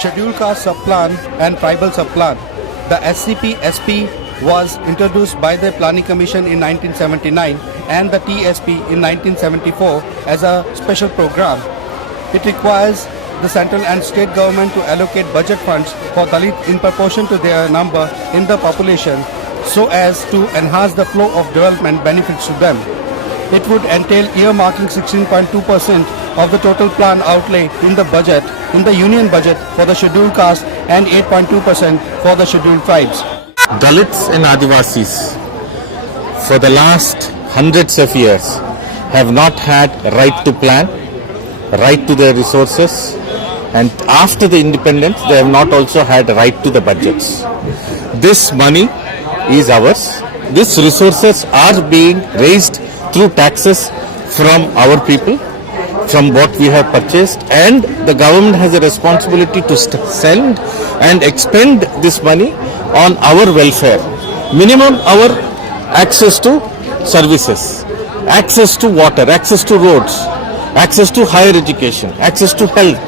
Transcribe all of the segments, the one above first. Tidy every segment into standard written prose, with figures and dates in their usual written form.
Scheduled Caste Subplan and Tribal Subplan. The SCP-SP was introduced by the Planning Commission in 1979 and the TSP in 1974 as a special program. It requires the central and state government to allocate budget funds for Dalit in proportion to their number in the population so as to enhance the flow of development benefits to them. It would entail earmarking 16.2% of the total plan outlay in the budget, in the union budget for the scheduled caste and 8.2% for the scheduled tribes. Dalits and Adivasis for the last hundreds of years have not had right to plan, right to their resources, and after the independence they have not also had right to the budgets. This money is ours. These resources are being raised through taxes from our people, from what we have purchased, and the government has a responsibility to send and expend this money on our welfare. Minimum our access to services, access to water, access to roads, access to higher education, access to health.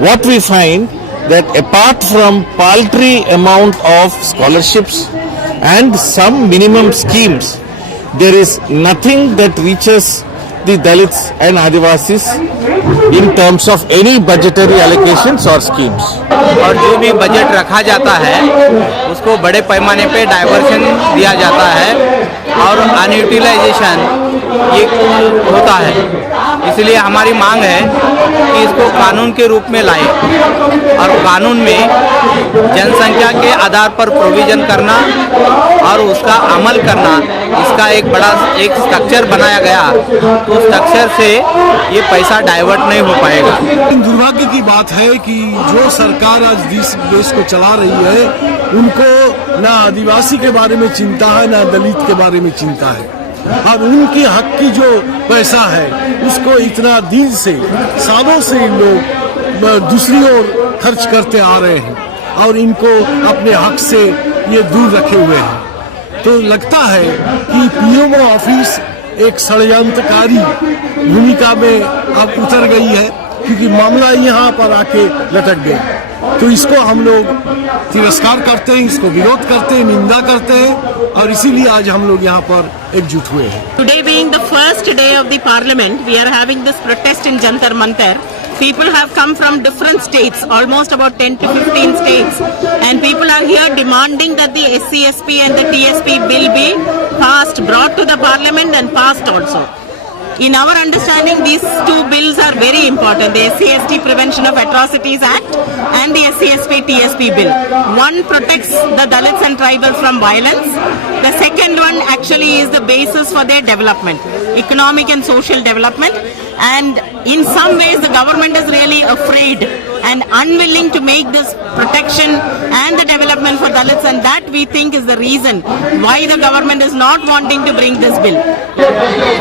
What we find that apart from paltry amount of scholarships and some minimum schemes, there is nothing that reaches the Dalits and Adivasis in terms of any budgetary allocations or schemes. और जो भी budget रखा जाता है उसको बड़े पैमाने पे डाइवर्शन दिया जाता है और अनयूटिलाइजेशन ये होता है। इसलिए हमारी मांग है कि इसको कानून के रूप में लाएं और कानून में जनसंख्या के आधार पर प्रोविज़न करना और उसका अमल करना, इसका एक बड़ा एक स्ट्रक्चर बनाया गया तो स्ट्रक्चर से ये पैसा डाइवर्ट नहीं हो पाएगा। दुर्भाग्य की बात है कि जो सरकार आज देश को चला रही है उनको ना आदिवासी के बारे में चिंता है ना दलित के बारे में चिंता है, और उनके हक की जो पैसा है उसको इतना दिन से सालों से लोग दूसरी ओर खर्च करते आ रहे हैं और इनको अपने हक से ये दूर रखे हुए हैं। तो लगता है कि पीएमओ ऑफिस एक षड्यंत्रकारी भूमिका में अब उतर गई है, क्योंकि मामला यहाँ पर आके लटक गया। तो इसको हम लोग तिरस्कार करते हैं, इसको विरोध करते हैं, निंदा करते हैं, और इसीलिए आज हम लोग यहाँ पर एकजुट हुए हैं। Today being the first day of the parliament, we are having this protest in Jantar Mantar. People have come from different states, almost about 10 to 15 states, and people are here demanding that the SCSP and the TSP bill be passed, brought to the parliament and passed also. In our understanding, these two bills are very important, the SCST Prevention of Atrocities Act and the SCSP-TSP bill. One protects the Dalits and tribals from violence. The second one actually is the basis for their development, economic and social development. And in some ways, the government is really afraid and unwilling to make this protection and the development for Dalits, and that we think is the reason why the government is not wanting to bring this bill.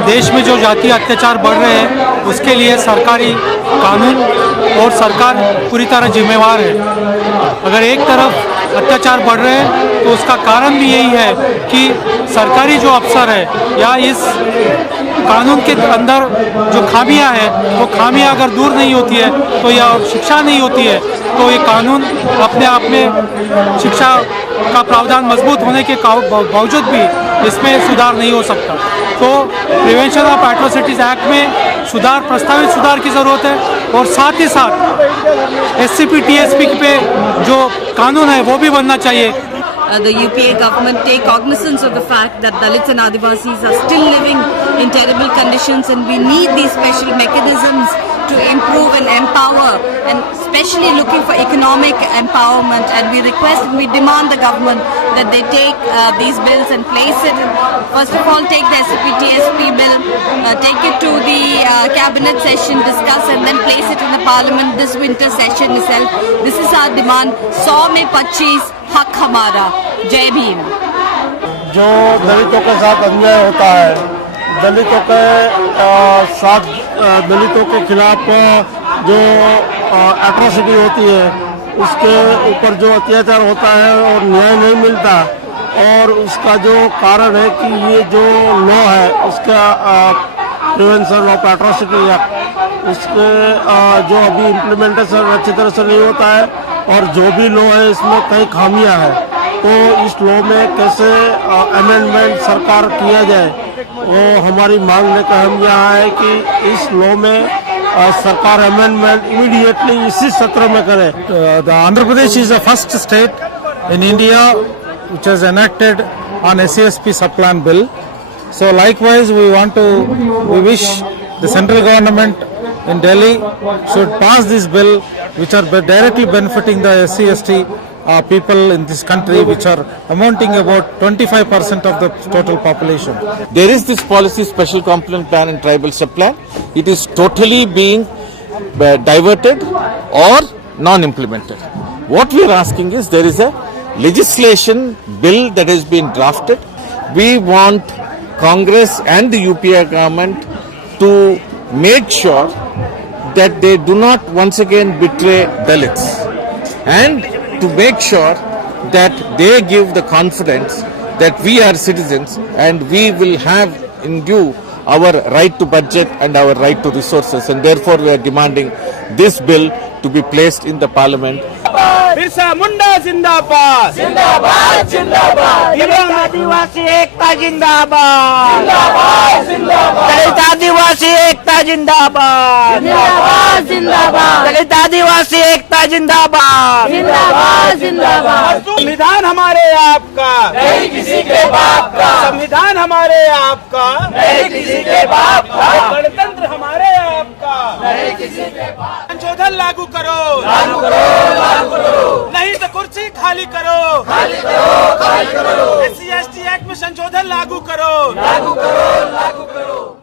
देश में जो जातीय अत्याचार बढ़ रहे हैं उसके लिए सरकारी कानून और सरकार पूरी तरह जिम्मेवार है। अगर एक तरफ अत्याचार बढ़ रहे हैं तो उसका कारण भी यही है कि सरकारी जो अफसर है या इस कानून के अंदर जो खामियां हैं वो खामियां अगर दूर नहीं होती है तो या शिक्षा नहीं होती है तो ये कानून अपने आप में शिक्षा का प्रावधान मजबूत होने के बावजूद भी इसमें सुधार नहीं हो सकता। तो प्रिवेंशन ऑफ एट्रोसिटीज़ एक्ट में सुधार, प्रस्तावित सुधार की ज़रूरत है, और साथ ही साथ SCP-TSP पे जो कानून है वो भी बनना चाहिए। The UPA government take cognizance of the fact that Dalits and Adivasis are still living in terrible conditions, and we need these special mechanisms to improve and empower, and especially looking for economic empowerment. And we request and we demand the government that they take these bills and place it, first of all take the SCP-TSP bill, take it to the cabinet session, discuss, and then place it in the parliament this winter session itself. This is our demand. 100 में 25 हक हमारा। जय भीम। जो दलितों के साथ अन्याय होता है, दलितों के साथ दलितों के खिलाफ जो एट्रोसिटी होती है उसके ऊपर जो अत्याचार होता है और न्याय नहीं मिलता, और उसका जो कारण है कि ये जो लॉ है उसका प्रिवेंशन ऑफ एट्रोसिटी एक्ट इसके जो अभी इम्प्लीमेंटेशन अच्छी तरह से नहीं होता है और जो भी लॉ है इसमें कई खामियां हैं। तो इस लॉ में कैसे अमेंडमेंट सरकार किया जाए, वो हमारी मांग लेकर हम यहाँ है कि इस लॉ में सरकार अमेंडमेंट इमीडिएटली इसी सत्र में करे। The Andhra Pradesh is the first state in India which has enacted an SCSP subplan bill. So likewise we wish the central government in Delhi should pass this bill which are directly benefiting the SC/ST people in this country, which are amounting about 25% of the total population. There is this policy special component plan and tribal subplan. It is totally being diverted or non-implemented. What we are asking is there is a legislation bill that has been drafted. We want Congress and the UPA government to make sure that they do not once again betray Dalits, and to make sure that they give the confidence that we are citizens and we will have in due our right to budget and our right to resources, and therefore we are demanding this bill to be placed in the parliament. Birsa Munda जिंदाबाद जिंदाबाद जिंदाबाद दिवंगत आदिवासी एकता जिंदाबाद जिंदाबाद जिंदाबाद दलित आदिवासी एकता जिंदाबाद जिंदाबाद जिंदाबाद दलित आदिवासी एकता जिंदाबाद जिंदाबाद जिंदाबाद संविधान हमारे आपका नहीं किसी के बाप का, संविधान हमारे आपका नहीं किसी के बाप का, गणतंत्र हमारे आपका नहीं किसी के बाप। संशोधन लागू करो लागू करो लागू करो, नहीं तो कुर्सी खाली करो खाली करो खाली करो। SC/ST एक्ट में संशोधन लागू करो लागू करो लागू करो।